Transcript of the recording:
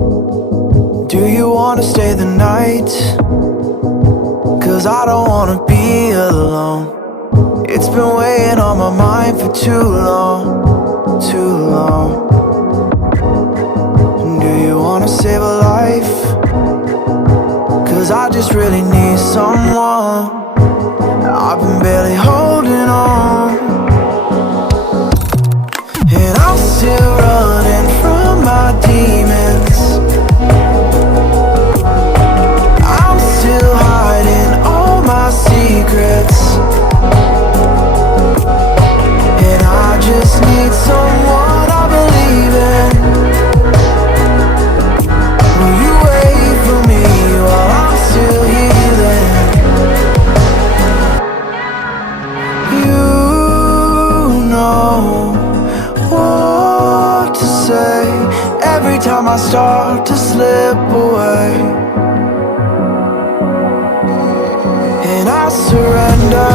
Do you wanna stay the night? 'Cause I don't wanna be alone. It's been weighing on my mind for too long, too long. Do you wanna save a life? 'Cause I just really need someone. I've been barely holding on, and I'm still running from my demons. I'm still hiding all my secrets, and I just need someone I believe in. Will you wait for me while I'm still healing? You know what to say every time I start to slip away, and I surrender